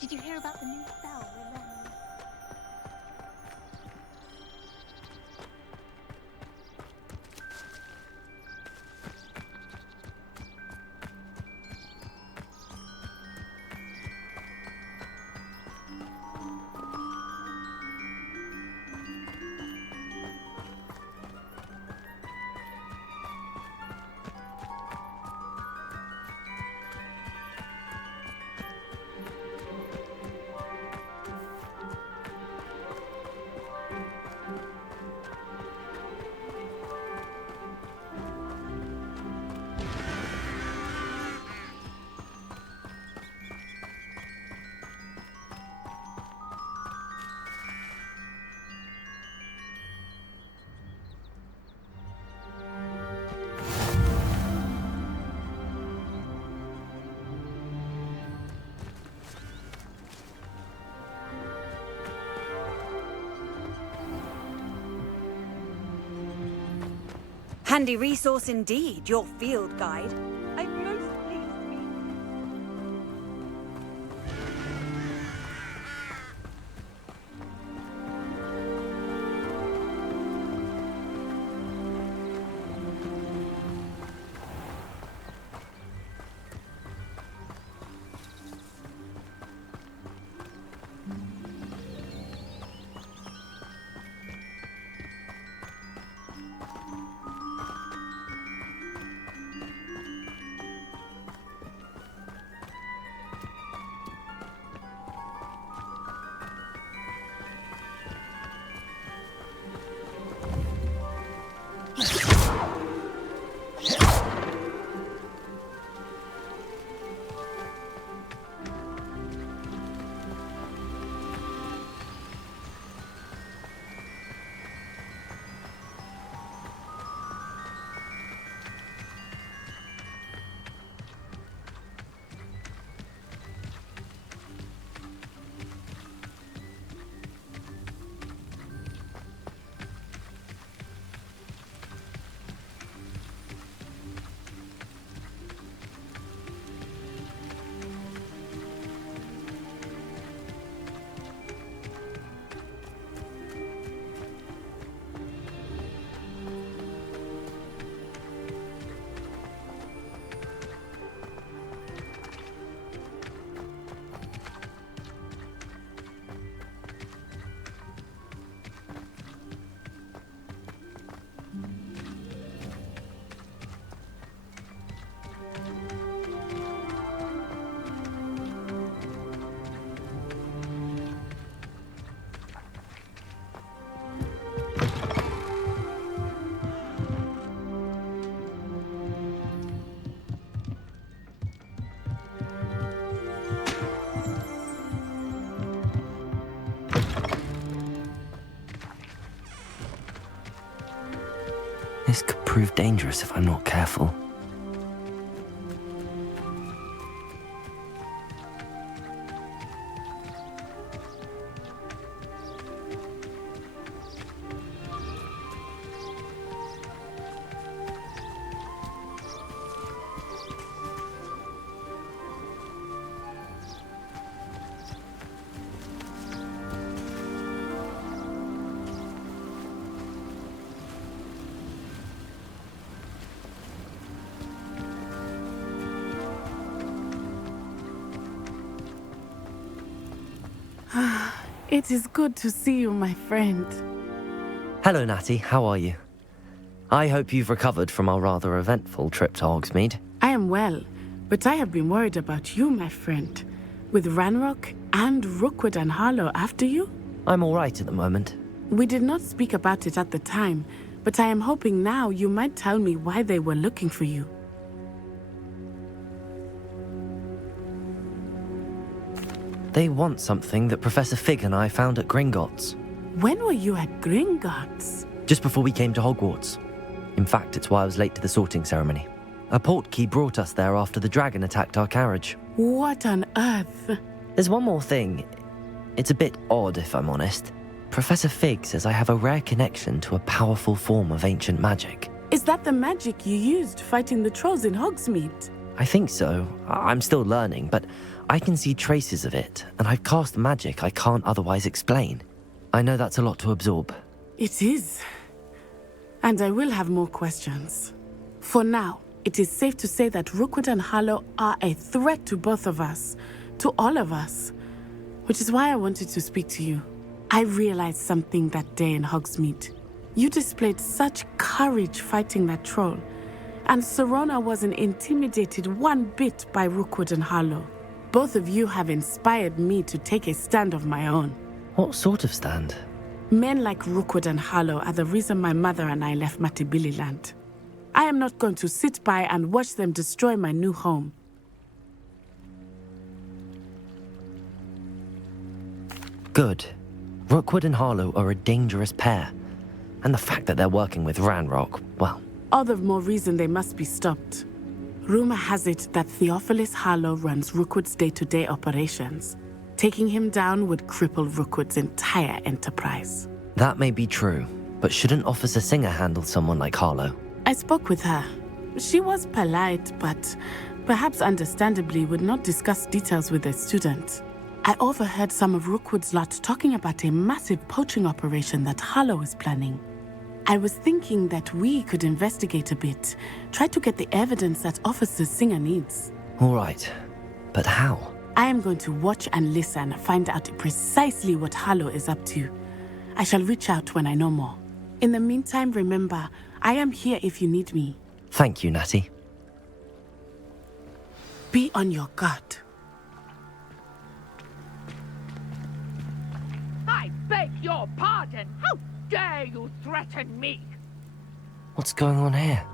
Did you hear about the new spell we're learning? Handy resource indeed, your field guide. I'm most pleased to meet you. This could prove dangerous if I'm not careful. It is good to see you, my friend. Hello, Natty. How are you? I hope you've recovered from our rather eventful trip to Hogsmeade. I am well, but I have been worried about you, my friend. With Ranrock and Rookwood and Harlow after you? I'm all right at the moment. We did not speak about it at the time, but I am hoping now you might tell me why they were looking for you. They want something that Professor Fig and I found at Gringotts. When were you at Gringotts? Just before we came to Hogwarts. In fact, it's why I was late to the sorting ceremony. A portkey brought us there after the dragon attacked our carriage. What on earth? There's one more thing. It's a bit odd, if I'm honest. Professor Fig says I have a rare connection to a powerful form of ancient magic. Is that the magic you used fighting the trolls in Hogsmeade? I think so. I'm still learning, but I can see traces of it, and I've cast magic I can't otherwise explain. I know that's a lot to absorb. It is. And I will have more questions. For now, it is safe to say that Rookwood and Harlow are a threat to both of us, to all of us, which is why I wanted to speak to you. I realized something that day in Hogsmeade. You displayed such courage fighting that troll, and Serona wasn't intimidated one bit by Rookwood and Harlow. Both of you have inspired me to take a stand of my own. What sort of stand? Men like Rookwood and Harlow are the reason my mother and I left Matabeleland. I am not going to sit by and watch them destroy my new home. Good. Rookwood and Harlow are a dangerous pair. And the fact that they're working with Ranrock, well... All the more reason they must be stopped. Rumor has it that Theophilus Harlow runs Rookwood's day-to-day operations. Taking him down would cripple Rookwood's entire enterprise. That may be true, but shouldn't Officer Singer handle someone like Harlow? I spoke with her. She was polite, but perhaps understandably would not discuss details with a student. I overheard some of Rookwood's lot talking about a massive poaching operation that Harlow is planning. I was thinking that we could investigate a bit, try to get the evidence that Officer Singer needs. All right, but how? I am going to watch and listen, find out precisely what Harlow is up to. I shall reach out when I know more. In the meantime, remember, I am here if you need me. Thank you, Natty. Be on your guard. I beg your pardon. How dare you threaten me? What's going on here?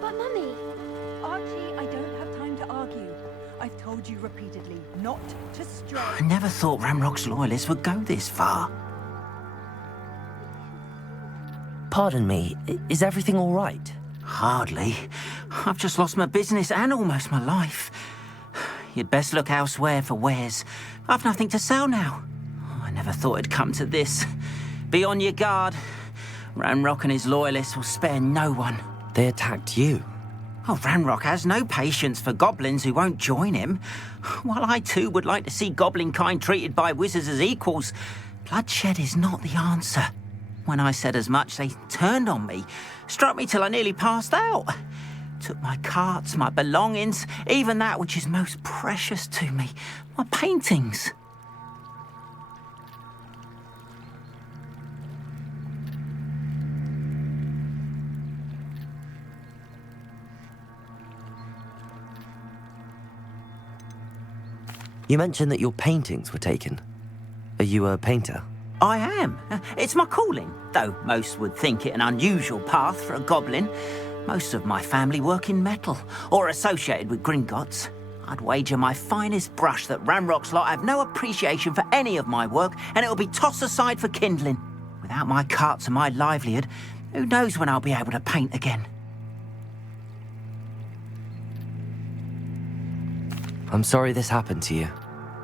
But Mummy, Archie, I don't have time to argue. I've told you repeatedly not to stray. I never thought Ranrock's loyalists would go this far. Pardon me, is everything all right? Hardly. I've just lost my business and almost my life. You'd best look elsewhere for wares. I've nothing to sell now. I never thought it'd come to this. Be on your guard. Ranrock and his loyalists will spare no one. They attacked you. Oh, Ranrock has no patience for goblins who won't join him. While I too would like to see goblin kind treated by wizards as equals, bloodshed is not the answer. When I said as much, they turned on me, struck me till I nearly passed out. Took my carts, my belongings, even that which is most precious to me, my paintings. You mentioned that your paintings were taken. Are you a painter? I am. It's my calling, though most would think it an unusual path for a goblin. Most of my family work in metal, or associated with Gringotts. I'd wager my finest brush that Ranrock's lot have no appreciation for any of my work, and it'll be tossed aside for kindling. Without my carts and my livelihood, who knows when I'll be able to paint again. I'm sorry this happened to you.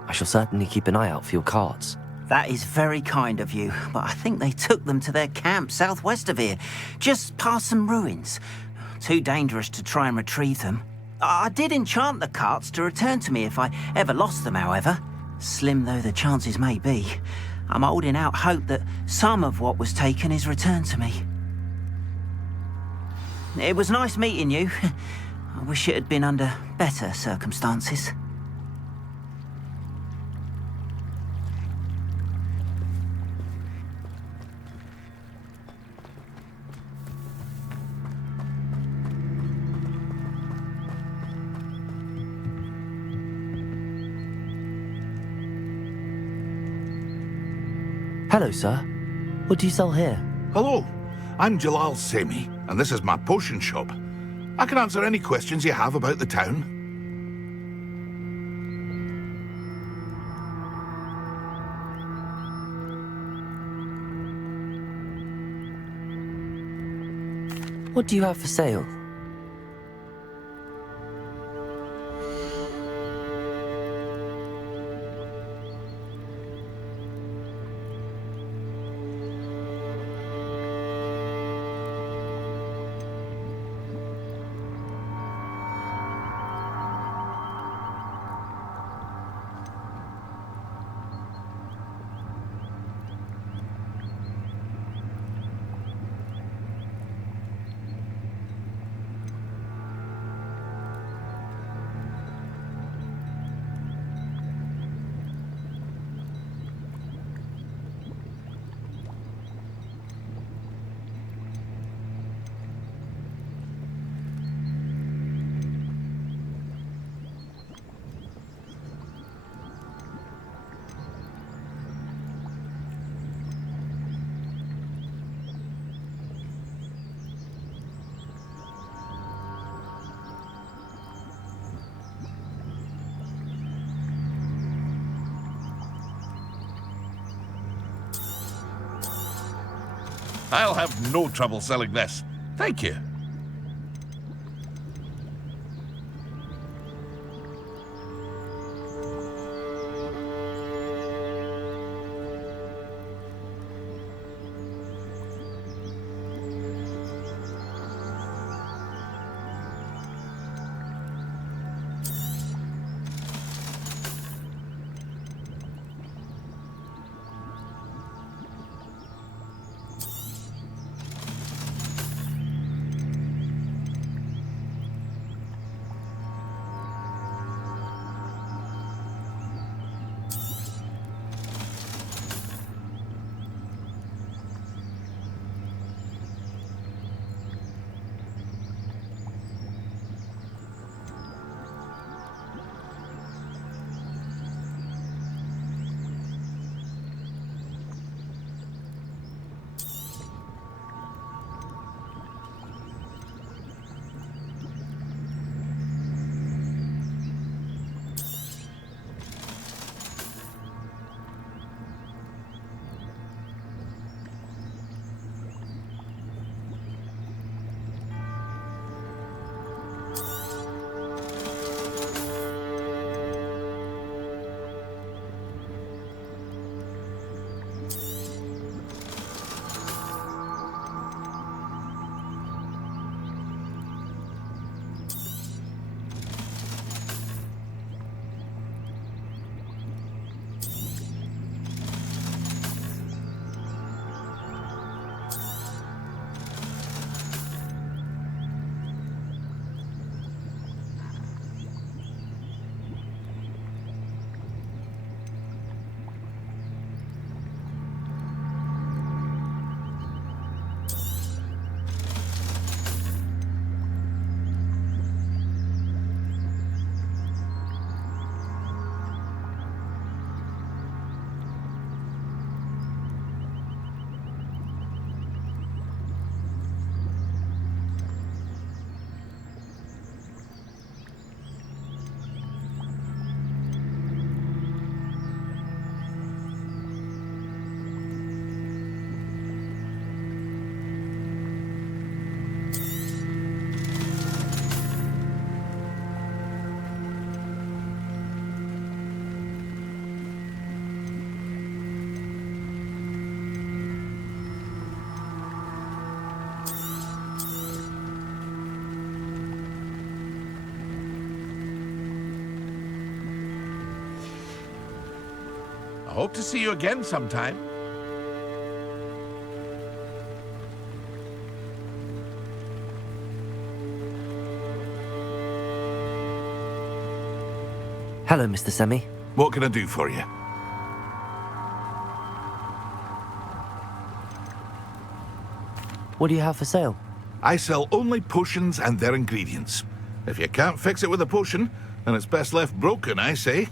I shall certainly keep an eye out for your cards. That is very kind of you, but I think they took them to their camp southwest of here, just past some ruins. Too dangerous to try and retrieve them. I did enchant the carts to return to me if I ever lost them, however. Slim though the chances may be, I'm holding out hope that some of what was taken is returned to me. It was nice meeting you. I wish it had been under better circumstances. Hello, sir. What do you sell here? Hello, I'm Jalal Semi, and this is my potion shop. I can answer any questions you have about the town. What do you have for sale? I'll have no trouble selling this. Thank you. hope to see you again sometime. Hello, Mr. Semi. What can I do for you? What do you have for sale? I sell only potions and their ingredients. If you can't fix it with a potion, then it's best left broken, I say.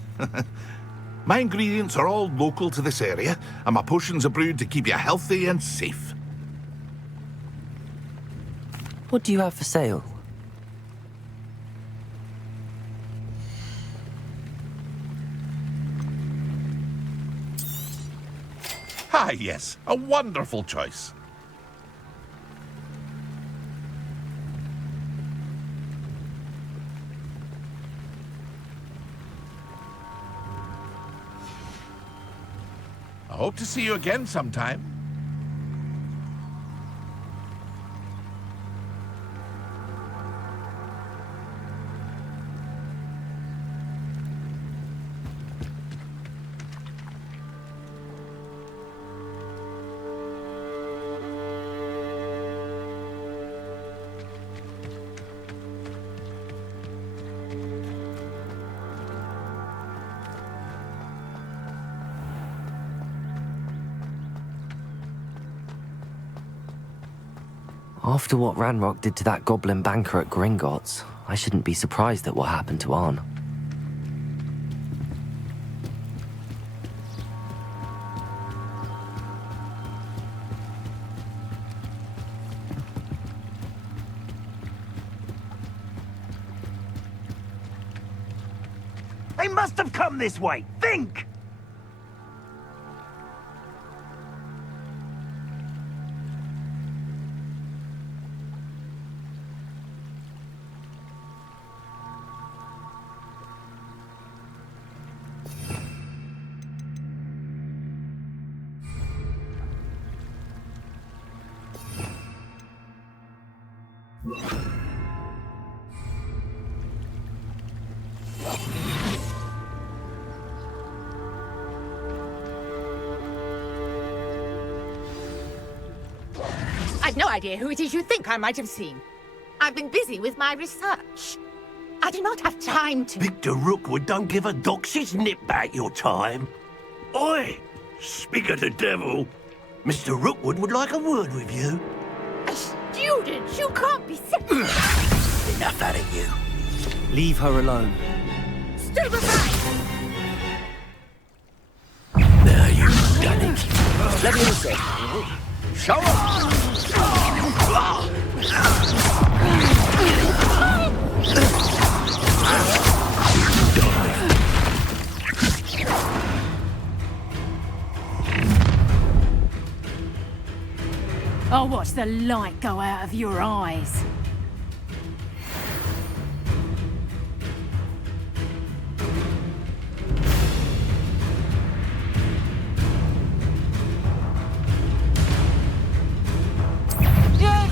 My ingredients are all local to this area, and my potions are brewed to keep you healthy and safe. What do you have for sale? Ah, yes, a wonderful choice. I hope to see you again sometime. After what Ranrock did to that goblin banker at Gringotts, I shouldn't be surprised at what happened to Arn. They must have come this way. Think! I've no idea who it is you think I might have seen. I've been busy with my research. I do not have time to... Victor Rookwood don't give a doxy's nip back your time. Oi! Speak of the devil. Mr. Rookwood would like a word with you. A student? You can't be sick. Enough out of you. Leave her alone. Stay behind! Now you've done it. Let me listen. Show up! I'll watch the light go out of your eyes.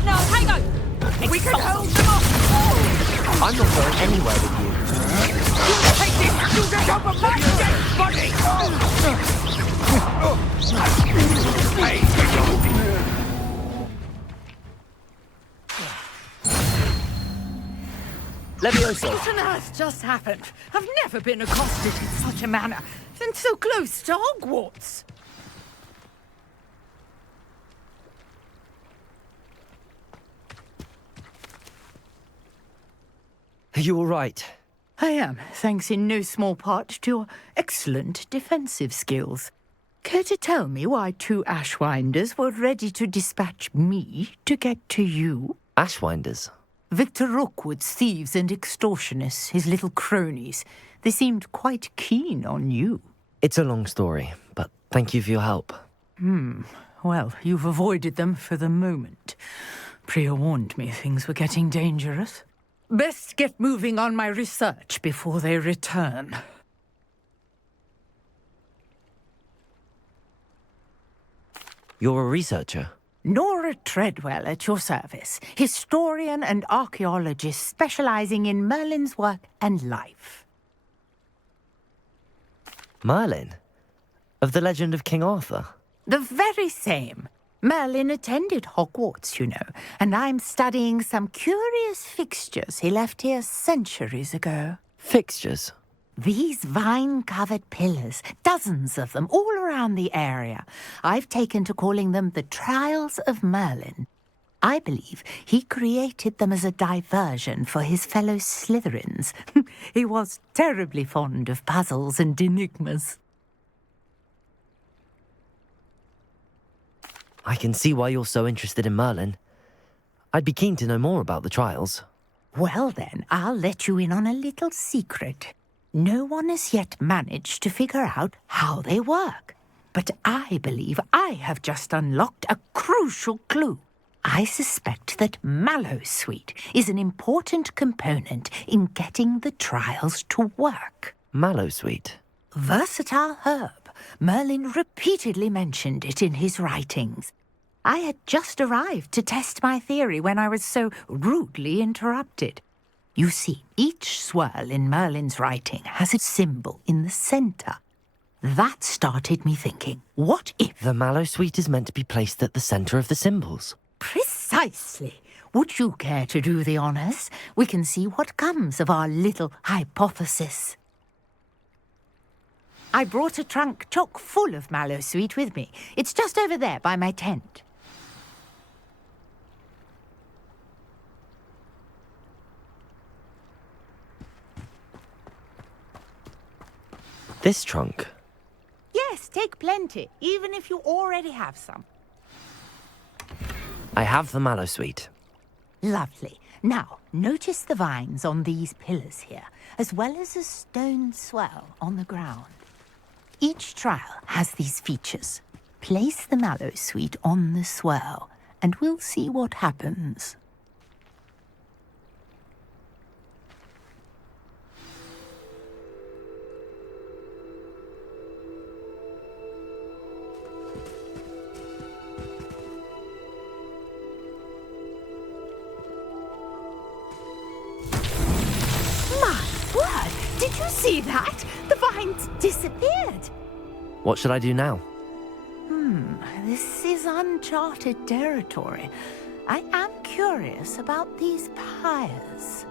No, hang on! We can hold them off! I'm not going anywhere with you. Take this student off of my dead body! Leviosa! What on earth just happened? I've never been accosted in such a manner, and so close to Hogwarts. Are you all right? I am, thanks in no small part to your excellent defensive skills. Care to tell me why two Ashwinders were ready to dispatch me to get to you? Ashwinders? Victor Rookwood's thieves and extortionists, his little cronies. They seemed quite keen on you. It's a long story, but thank you for your help. Well, you've avoided them for the moment. Priya warned me things were getting dangerous. Best get moving on my research before they return. You're a researcher? Nora Treadwell at your service, historian and archaeologist specializing in Merlin's work and life. Merlin? Of the legend of King Arthur? The very same. Merlin attended Hogwarts, you know, and I'm studying some curious fixtures he left here centuries ago. Fixtures? These vine-covered pillars, dozens of them, all around the area. I've taken to calling them the Trials of Merlin. I believe he created them as a diversion for his fellow Slytherins. He was terribly fond of puzzles and enigmas. I can see why you're so interested in Merlin. I'd be keen to know more about the trials. Well then, I'll let you in on a little secret. No one has yet managed to figure out how they work. But I believe I have just unlocked a crucial clue. I suspect that mallowsweet is an important component in getting the trials to work. Mallowsweet? Versatile herb. Merlin repeatedly mentioned it in his writings. I had just arrived to test my theory when I was so rudely interrupted. You see, each swirl in Merlin's writing has a symbol in the center. That started me thinking, what if... The mallowsweet is meant to be placed at the center of the symbols. Precisely. Would you care to do the honors? We can see what comes of our little hypothesis. I brought a trunk chock full of mallowsweet with me. It's just over there by my tent. This trunk? Yes, take plenty, even if you already have some. I have the mallowsweet. Lovely. Now, notice the vines on these pillars here, as well as a stone swell on the ground. Each trial has these features. Place the mallowsweet on the swirl, and we'll see what happens. Did you see that? The vines disappeared. What should I do now? This is uncharted territory. I am curious about these pyres.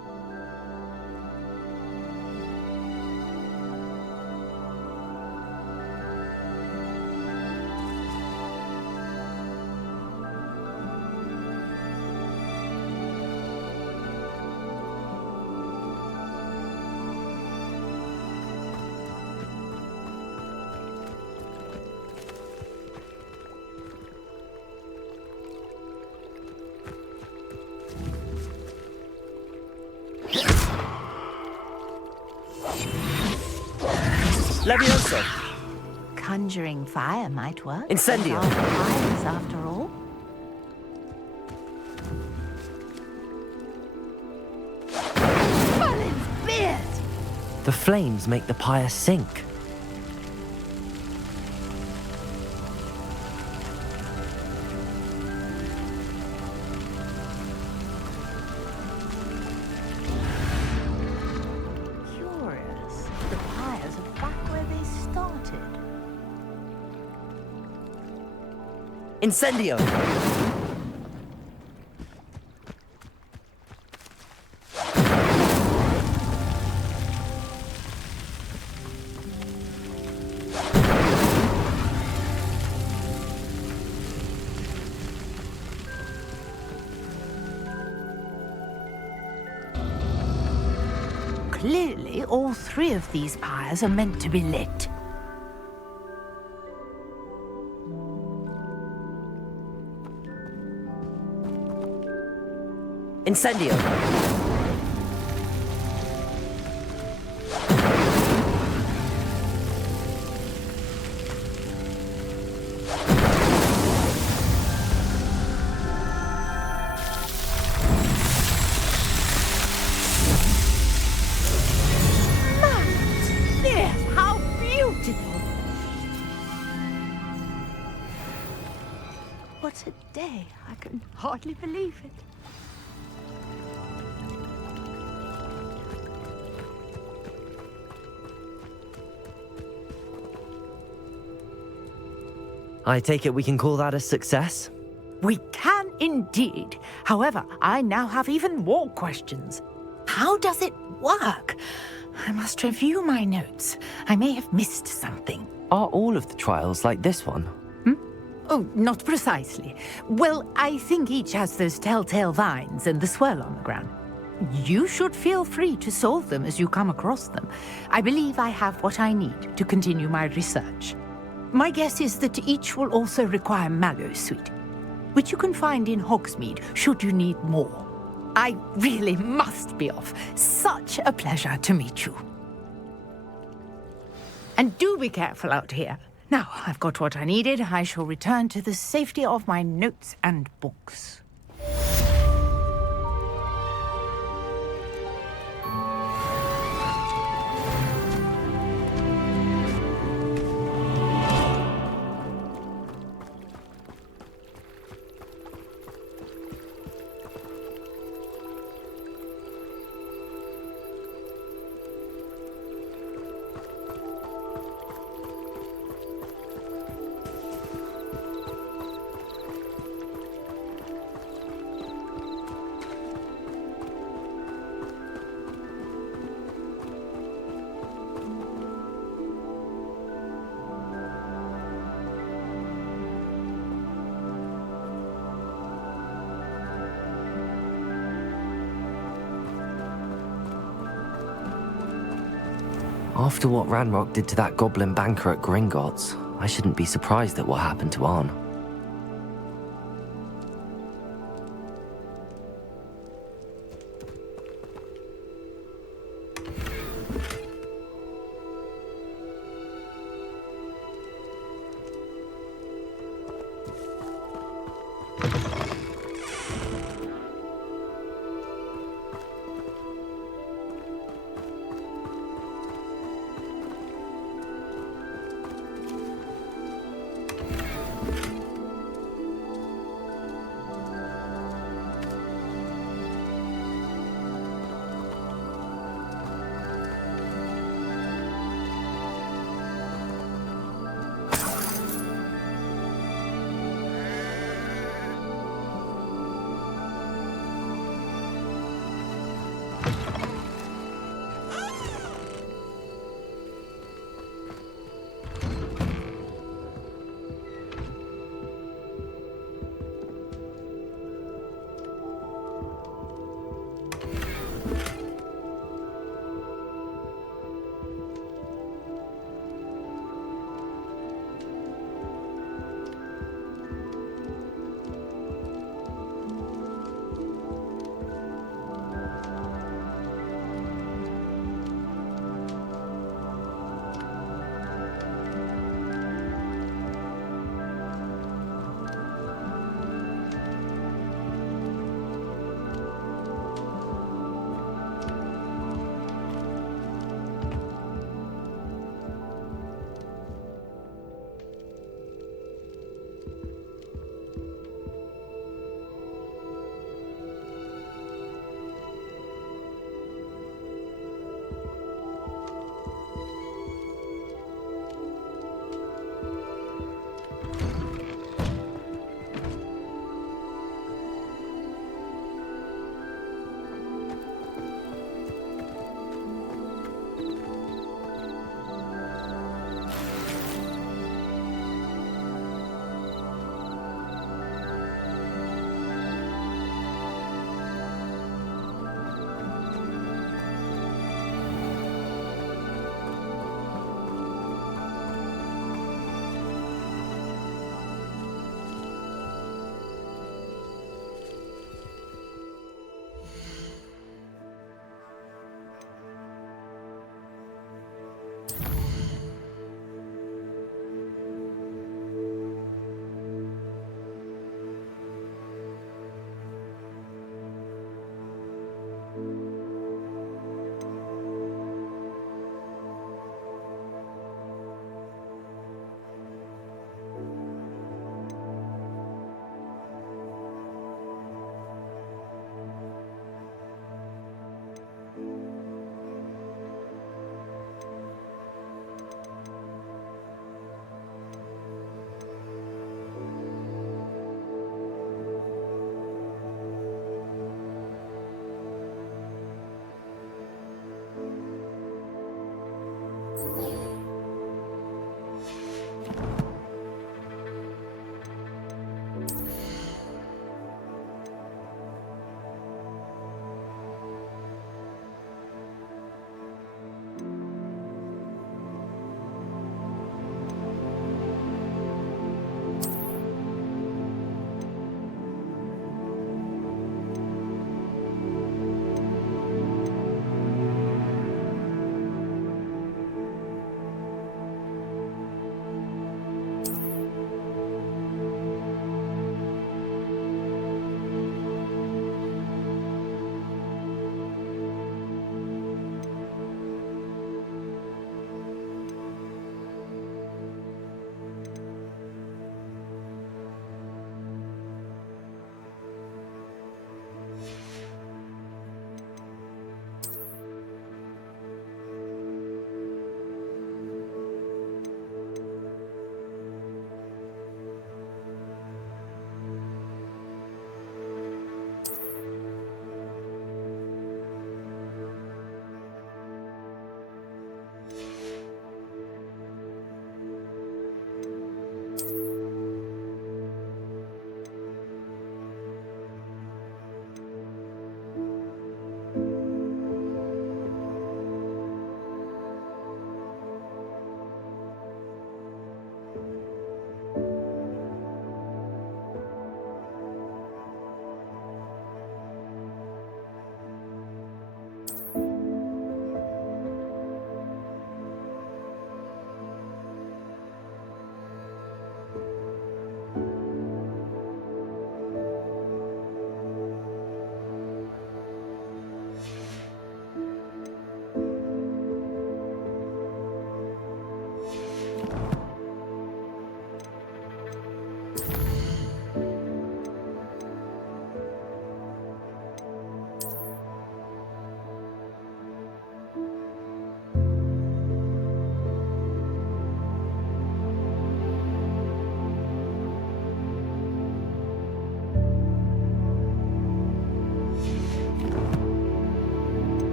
Levioso! Conjuring fire might work. Incendio! Fires, after all. Merlin's beard! The flames make the pyre sink. Curious. The pyres are back where they started. Incendio! Clearly, all three of these pyres are meant to be lit. Incendio! Yes, how beautiful! What a day! I can hardly believe it. I take it we can call that a success? We can indeed. However, I now have even more questions. How does it work? I must review my notes. I may have missed something. Are all of the trials like this one? Oh, not precisely. Well, I think each has those telltale vines and the swirl on the ground. You should feel free to solve them as you come across them. I believe I have what I need to continue my research. My guess is that each will also require mallow sweet, which you can find in Hogsmeade should you need more. I really must be off. Such a pleasure to meet you. And do be careful out here. Now, I've got what I needed. I shall return to the safety of my notes and books. After what Ranrock did to that goblin banker at Gringotts, I shouldn't be surprised at what happened to Arn.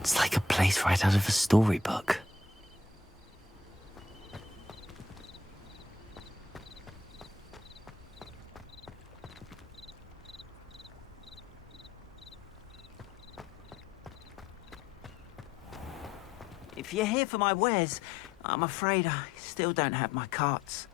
It's like a place right out of a storybook. If you're here for my wares, I'm afraid I still don't have my carts.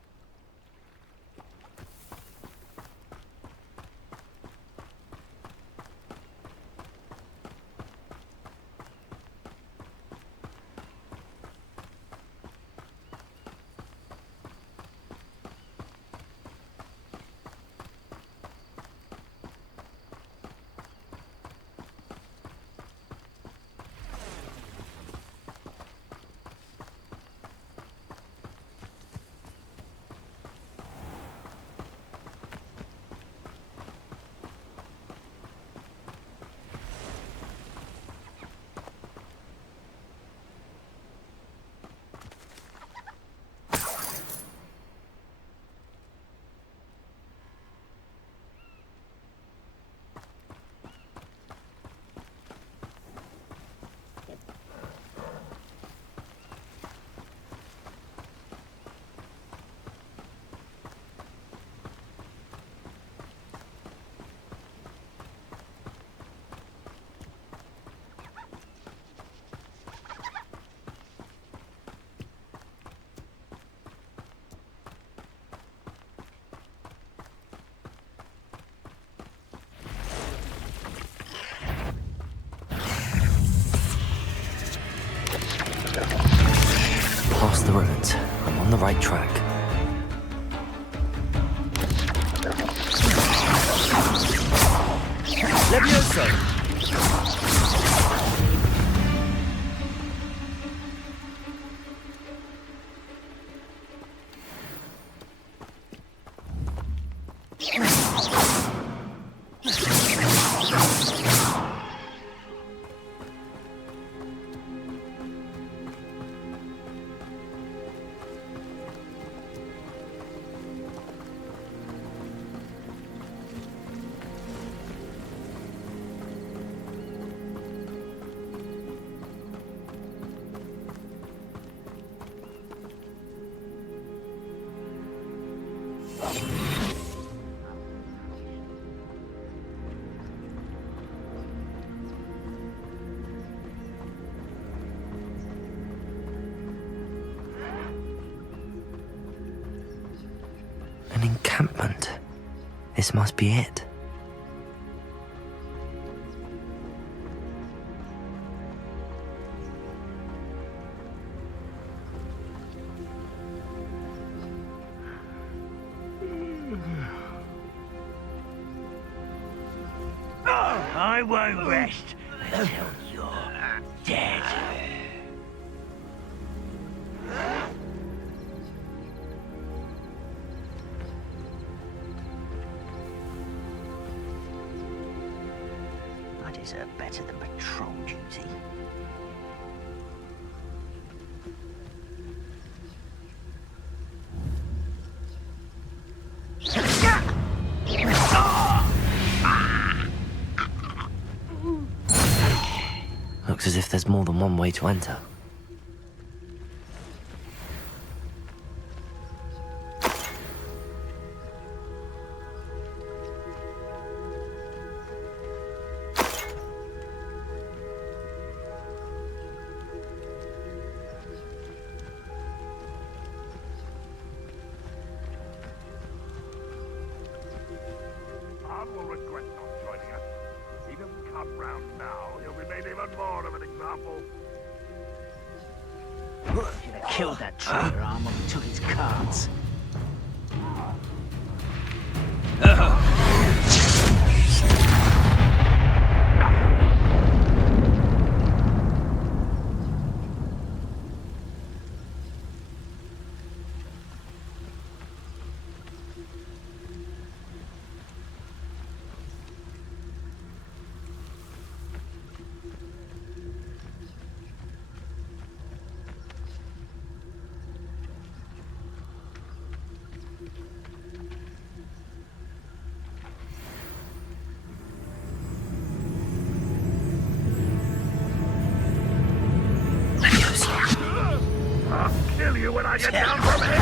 Past the ruins. I'm on the right track. Levioso! An encampment. This must be it. I won't rest until you're dead. I deserve better than patrol duty. Looks as if there's more than one way to enter. Tom will regret not joining us. If he doesn't come round now, he'll be made even more of an example. Should have killed that traitor arm when we took his cards. I'll kill you when I get down from here!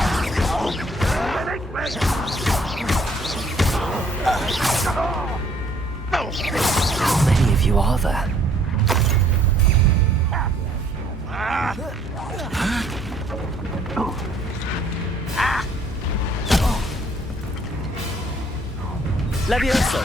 How many of you are there? Levioso!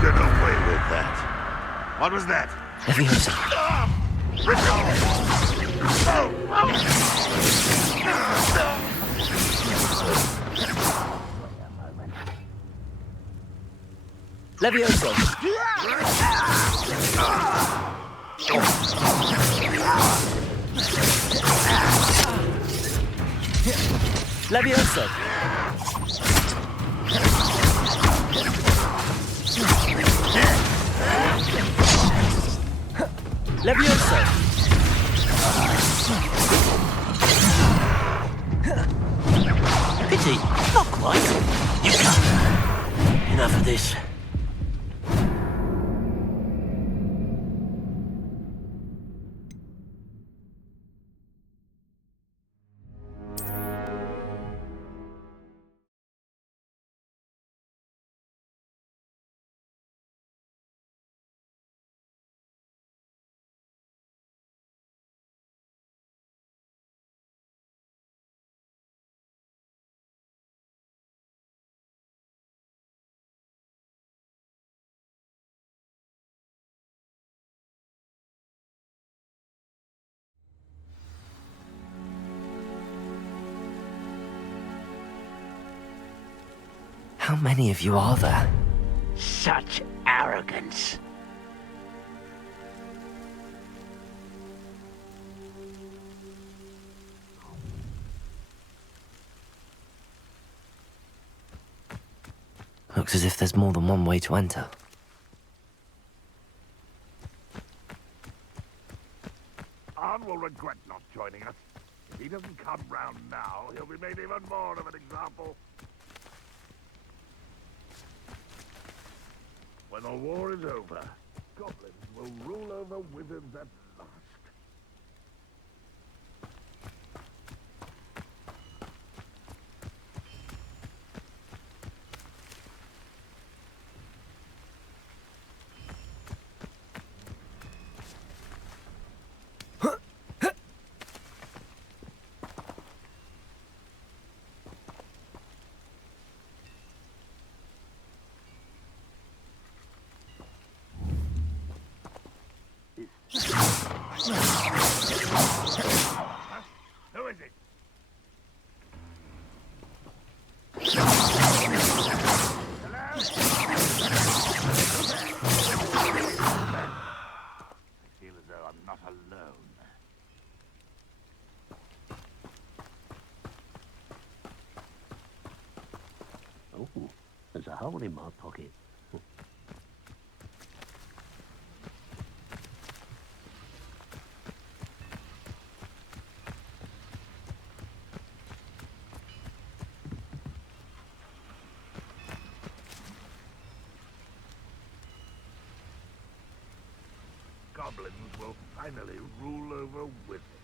Get away with that. What was that? Leviosa. Leviosa. Leviosa! Leviosa! Pity, not quite. You can't. Enough of this. How many of you are there? Such arrogance. Looks as if there's more than one way to enter. Arn will regret not joining us. If he doesn't come round now, he'll be made even more of an example. When the war is over, goblins will rule over wizards at last. Who is it? Hello? I feel as though I'm not alone. Oh, there's a hole in my pocket. Goblins will finally rule over wizards.